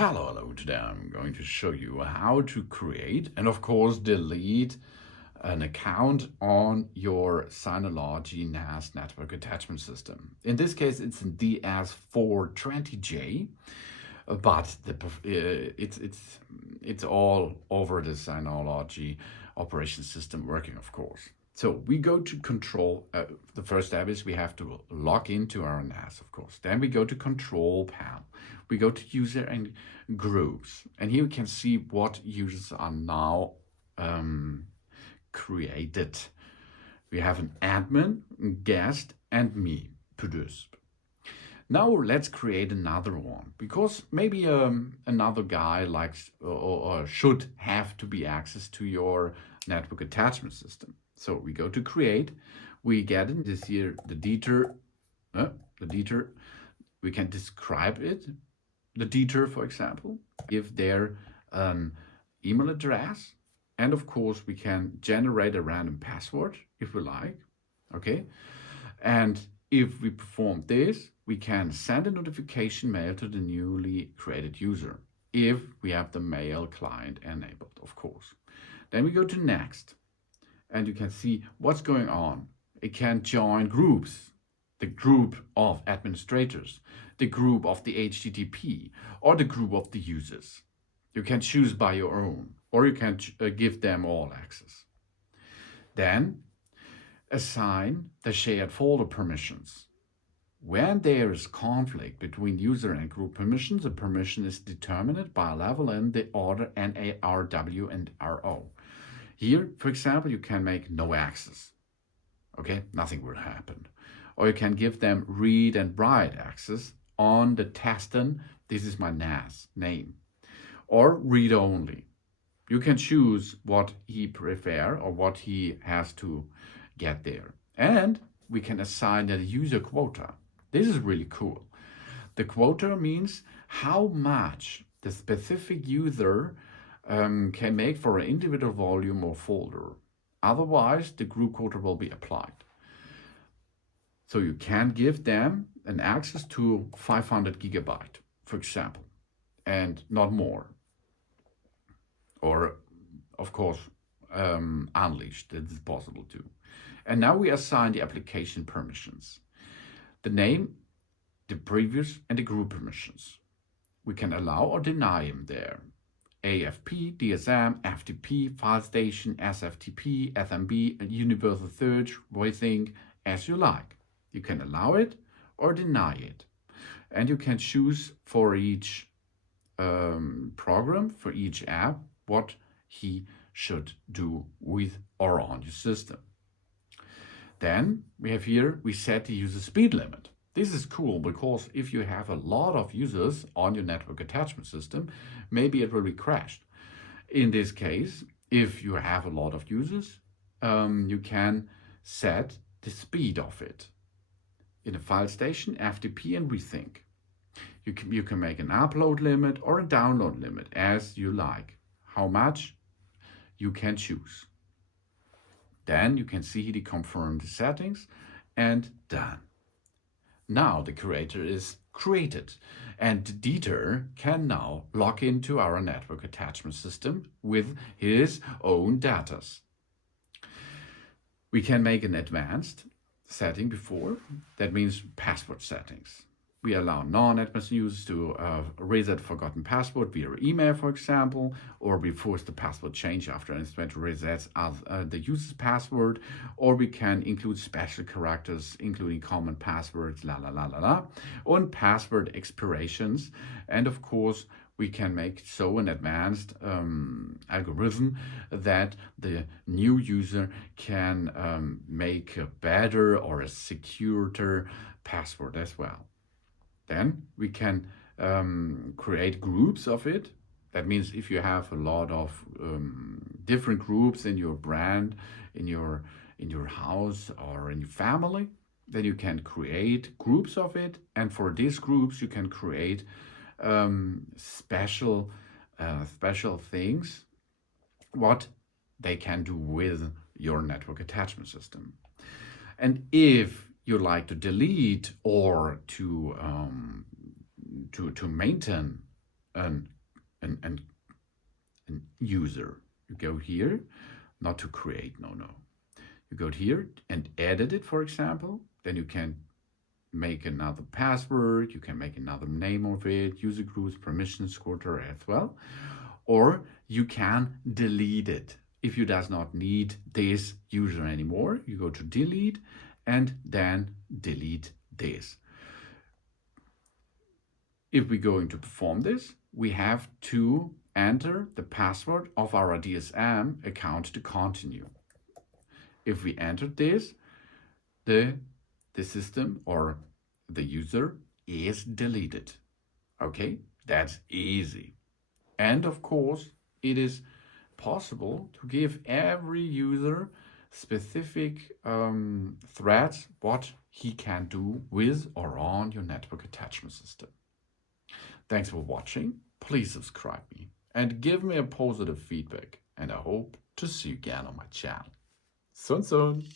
Hello, today I'm going to show you how to create and of course delete an account on your Synology NAS network attachment system. In this case it's a DS420j, but it's all over the Synology operation system working, of course. So we go to control, the first step is we have to log into our NAS, of course. Then we go to control panel. We go to user and groups. And here we can see what users are now created. We have an admin, guest, and me, produced. Now let's create another one, because maybe another guy likes or should have to be access to your network attachment system. So we go to create, we get in this here the detail, we can describe it, the detail, for example, give their email address, and of course we can generate a random password if we like, okay? And if we perform this, we can send a notification mail to the newly created user if we have the mail client enabled, of course. Then we go to next. And you can see what's going on. It can join groups, the group of administrators, the group of the HTTP, or the group of the users. You can choose by your own, or you can give them all access. Then assign the shared folder permissions. When there is conflict between user and group permissions, the permission is determined by a level in the order NARW and RO. Here, for example, you can make no access. Okay, nothing will happen. Or you can give them read and write access on the testen. This is my NAS name. Or read only. You can choose what he prefers or what he has to get there. And we can assign a user quota. This is really cool. The quota means how much the specific user can make for an individual volume or folder. Otherwise, the group quota will be applied. So you can give them an access to 500 gigabyte, for example, and not more. Or, of course, unleashed, it is possible too. And now we assign the application permissions. The name, the previous, and the group permissions. We can allow or deny them there. AFP, DSM, FTP, file station, SFTP, SMB, universal search, voicing, as you like. You can allow it or deny it. And you can choose for each program, for each app, what he should do with or on your system. Then we have here, we set the user speed limit. This is cool because if you have a lot of users on your network attachment system, maybe it will be crashed. In this case, if you have a lot of users, you can set the speed of it. In a file station, FTP and Rethink. You can make an upload limit or a download limit as you like. How much you can choose. Then you can see he confirmed the settings and done. Now the creator is created and Dieter can now log into our network attachment system with his own data. We can make an advanced setting before, that means password settings. We allow non-admin users to reset forgotten password via email, for example, or we force the password change after administrator resets the user's password, or we can include special characters, including common passwords, and password expirations. And of course, we can make so an advanced algorithm that the new user can make a better or a securer password as well. Then we can create groups of it. That means if you have a lot of different groups in your brand, in your house or in your family, then you can create groups of it. And for these groups, you can create special things, what they can do with your network attachment system. And if you like to delete or to maintain an user. You go here, not to create, no. You go here and edit it, for example. Then you can make another password, you can make another name of it, user groups, permissions, quarter as well. Or you can delete it. If you does not need this user anymore, you go to delete and then delete this. If we're going to perform this, we have to enter the password of our DSM account to continue. If we enter this, the system or the user is deleted. Okay, that's easy. And of course, it is possible to give every user specific threads what he can do with or on your network attachment system. Thanks for watching. Please subscribe me and give me a positive feedback. And I hope to see you again on my channel. Soon.